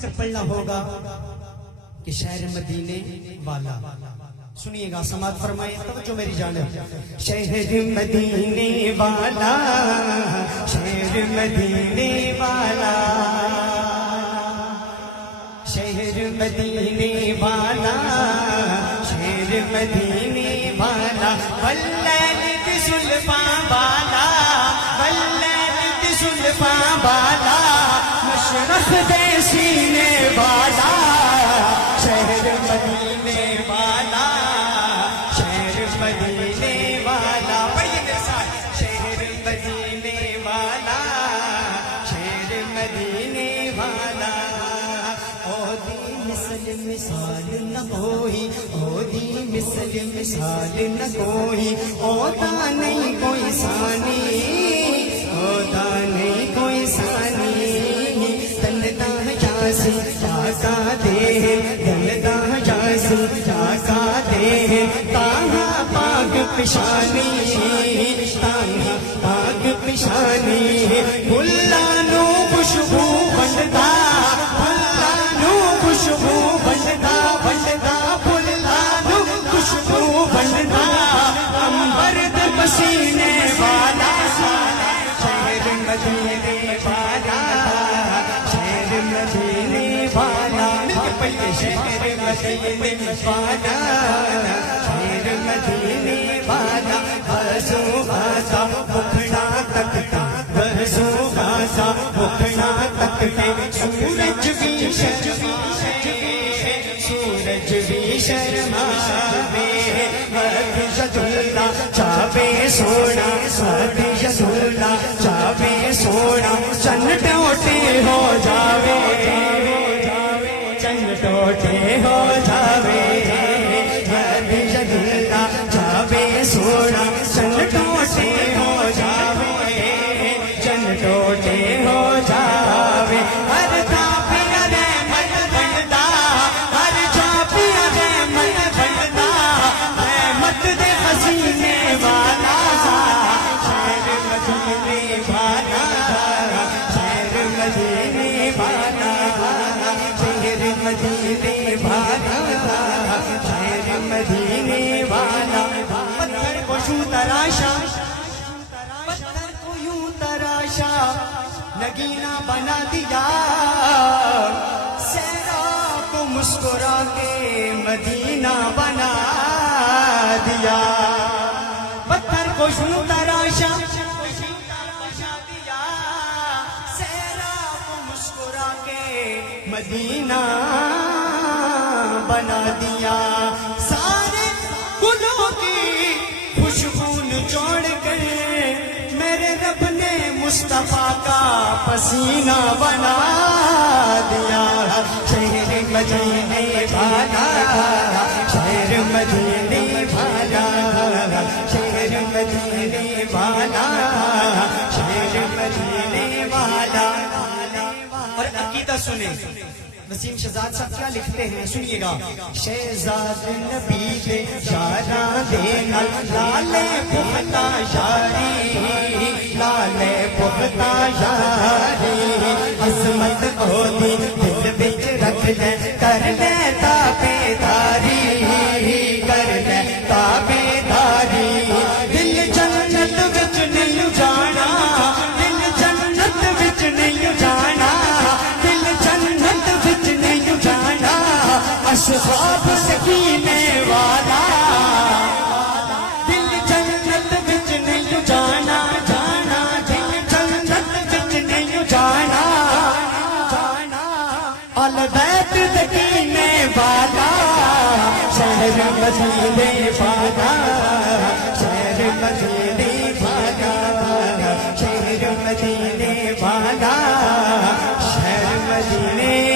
سے پڑھنا ہوگا کہ شہر مدینے والا. سنیے گا، سماعت فرمائیں، توجہ میری جانب. شہر مدینے والا، شہر مدینے والا، شہر مدینے والا، شہر مدینے والا، واللیل کی زلفاں والا، واللیل کی زلفاں والا، مشرق دے سینے والا، شہر مدینے والا، شہر مدینے والا. پڑھیے میرے ساتھ. شہر مدینے والا، شہر مدینے والا. اودی مثل مثال نہ کوئی، اودی مثل مثال نہ کوئی، اودا نہیں کوئی ثانی، اودا نہیں کوئی ثانی. دلدا جاسی جاگا دے، دلدا جاسی جاگا دے، تاہا پاک پشانی، تاہا پاک پشانی. بلانو خوشبو بندا، بلانو خوشبو بندا، بندا بلانو خوشبو بندا، امبر دے پسینے والا، شہر مدینے والا، شہر مدینے والا. مل کے پڑھیے. شہر مدینے والا، شہر مدینے والا. بسو باسا مکھڑا تکتا، بسو باسا مکھڑا تکتے، سورج بھی شرماوے، سورج بھی شرماوے. حفیظ اللہ چاہے سونا، حفیظ اللہ چاہے سونا، چن ٹوٹے ہو جاوے، چن ٹوٹے ہو جاوے. حفیظ اللہ چاہے سونا، چن ٹوٹے ہو جاوے، چن ٹوٹے ہو جاوے. ہر تھاپی رحمت بندا، ہر چھاپی رحمت بندا، رحمت دے خزینے والا، شہر مدینے والا، شہر مدینے والا، شہر مدینے والا، شہر مدینے والا. پتھر کو یوں تراشا، پتھر کو یوں تراشا، نگینہ بنا دیا، صحرا کو مسکرا کے مدینہ بنا دیا. پتھر کو یوں تراشا، صحرا کو مسکرا کے مدینہ بنا دیا. سارے گلوں کی خوشبو نچوڑ کر میرے رب نے مصطفیٰ کا پسینہ بنا دیا. شہر مدینے والا، شہر مدینے والا، شہر مدینے والا، شہر مدینے والا. اور عقیدہ سنیں، وسیم شہزاد صاحب کیا لکھتے ہیں، سنیے گا. شہزاد نبی دے یاراں دے نال لالے پختہ یاری، لالے پختہ یاری. عظمت اودی دل وچ رکھ لے، کر لے تابعداری، کر لے تابعداری. دل جنت وچ نہیں جانا، دل جنت وچ نہیں جانا، دل جنت وچ نہیں جانا. اصحاب سکینے والا، دل جنت وچ نہیں جانا، جانا دل جنت وچ نہیں جانا، جانا. اہل بیت سکینے والا، شہر مدینے والا، شہر مدینے والا، شہر مدینے والا، شہر مدینے